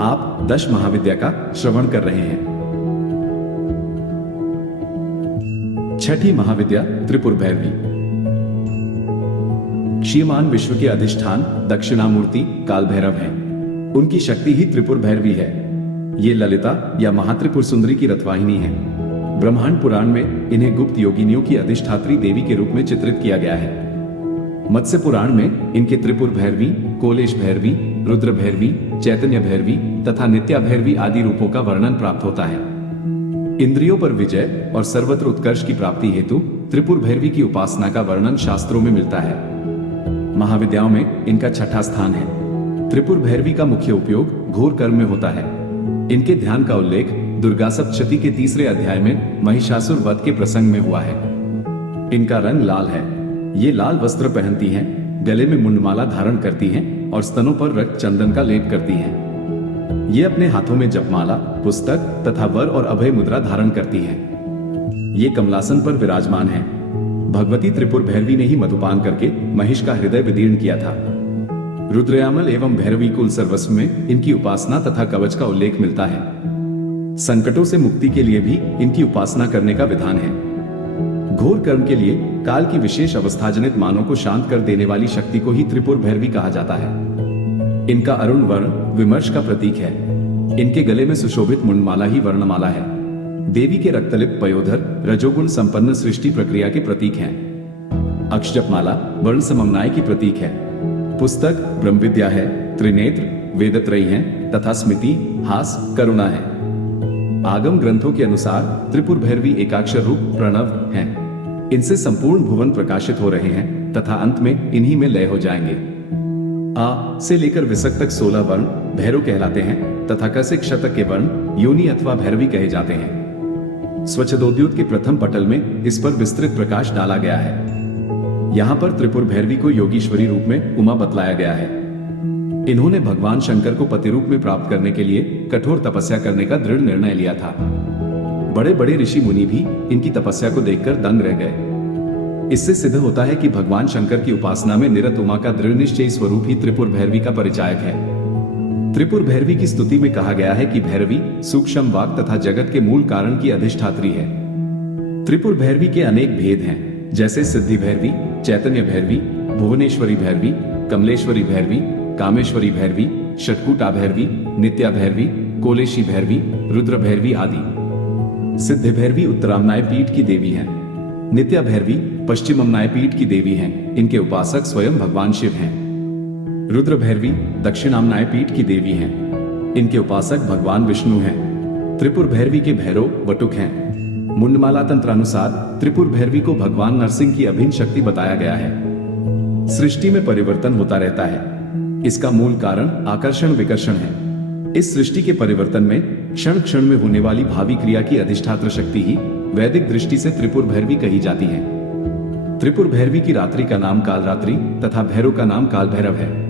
आप दश महाविद्या का श्रवण कर रहे हैं। छठी महाविद्या त्रिपुर भैरवी। क्षीयमान विश्व के अधिष्ठान दक्षिणामूर्ति काल भैरव हैं। उनकी शक्ति ही त्रिपुर भैरवी है। ये ललिता या महात्रिपुर सुंदरी की रथवाहिनी है। ब्रह्मांड पुराण में इन्हें गुप्त योगिनियों की अधिष्ठात्री देवी के रूप में चित्रित किया गया है। मत्स्य पुराण में इनके त्रिपुर भैरवी, कोलेश भैरवी, रुद्र भैरवी, चैतन्य भैरवी तथा नित्या भैरवी आदि रूपों का वर्णन प्राप्त होता है। इंद्रियों पर विजय और सर्वत्र उत्कर्ष की प्राप्ति हेतु त्रिपुर भैरवी की उपासना का वर्णन शास्त्रों में मिलता है। महाविद्याओं में इनका छठा स्थान है। त्रिपुर भैरवी का मुख्य उपयोग घोर कर्म में होता है। इनके ध्यान का उल्लेख दुर्गा सप्तशती के 3 अध्याय में महिषासुर वध के प्रसंग में हुआ है। इनका रंग लाल है। ये लाल वस्त्र पहनती हैं, गले में मुंडमाला धारण करती हैं और स्तनों पर रक्त चंदन का लेप करती हैं। ये अपने हाथों में जपमाला, पुस्तक तथा वर और अभय मुद्रा धारण करती हैं। ये कमलासन पर विराजमान है। भगवती त्रिपुर भैरवी ने ही मधुपान करके महिष का हृदय विदीर्ण किया था। रुद्रयामल एवं भैरवी कुल सर्वस्व में इनकी उपासना तथा कवच का उल्लेख मिलता है। संकटों से मुक्ति के लिए भी इनकी उपासना करने का विधान है। घोर कर्म के लिए काल की विशेष अवस्थाजनित मानों को शांत कर देने वाली शक्ति को ही त्रिपुर भैरवी कहा जाता है। इनका अरुण वर्ण विमर्श का प्रतीक है। इनके गले में सुशोभित मुंडमाला ही वर्णमाला है। देवी के रक्तलिप पयोधर रजोगुण संपन्न सृष्टि प्रक्रिया के प्रतीक हैं। अक्षजपमाला वर्ण समन्वय की प्रतीक है। पुस्तक ब्रह्म विद्या है। त्रिनेत्र वेदत्रयी हैं तथा स्मृति हास करुणा है। आगम ग्रंथों के अनुसार त्रिपुर भैरवी एकाक्षर रूप प्रणव हैं। इनसे संपूर्ण भुवन प्रकाशित हो रहे हैं तथा अंत में इन्हीं में लय हो जाएंगे। आ से लेकर विसक तक 16 वर्ण भैरव कहलाते हैं तथा क से क्ष तक के वर्ण योनि अथवा भैरवी कहे जाते हैं। स्वच्छदोद्योत के प्रथम पटल में इस पर विस्तृत प्रकाश डाला गया है। यहाँ पर त्रिपुर भैरवी को योगीश्वरी रूप में उमा बतलाया गया है। इन्होंने भगवान शंकर को पति रूप में प्राप्त करने के लिए कठोर तपस्या करने का दृढ़ निर्णय लिया था। बड़े बड़े ऋषि मुनि भी इनकी तपस्या को देखकर दंग रह गए। इससे सिद्ध होता है कि भगवान शंकर की उपासना में निरत उमा का दृढ़ निश्चयी स्वरूप ही त्रिपुर भैरवी का परिचायक है। त्रिपुर भैरवी की स्तुति में कहा गया है कि भैरवी सूक्ष्म वाक तथा जगत के मूल कारण की अधिष्ठात्री है। त्रिपुर भैरवी के अनेक भेद हैं, जैसे सिद्धि भैरवी, चैतन्य भैरवी, भुवनेश्वरी भैरवी, कमलेश्वरी भैरवी, कामेश्वरी भैरवी, षटकुटा भैरवी, नित्या भैरवी, कोलेशी भैरवी, रुद्र भैरवी आदि। सिद्ध भैरवी उत्तरामनाय पीठ की देवी हैं। नित्या भैरवी पश्चिममनाय पीठ की देवी हैं। इनके उपासक स्वयं भगवान शिव हैं। रुद्र भैरवी दक्षिणामनाय पीठ की देवी हैं। इनके उपासक भगवान विष्णु हैं। त्रिपुर भैरवी के भैरव वटुक हैं। मुंडमाला तंत्रानुसार त्रिपुर भैरवी को भगवान नरसिंह की अभिन्न शक्ति बताया गया है। सृष्टि में परिवर्तन होता रहता है। इसका मूल कारण आकर्षण विकर्षण है। इस सृष्टि के परिवर्तन में क्षण क्षण में होने वाली भावी क्रिया की अधिष्ठात्र शक्ति ही वैदिक दृष्टि से त्रिपुर भैरवी कही जाती है। त्रिपुर भैरवी की रात्रि का नाम कालरात्रि तथा भैरव का नाम काल भैरव है।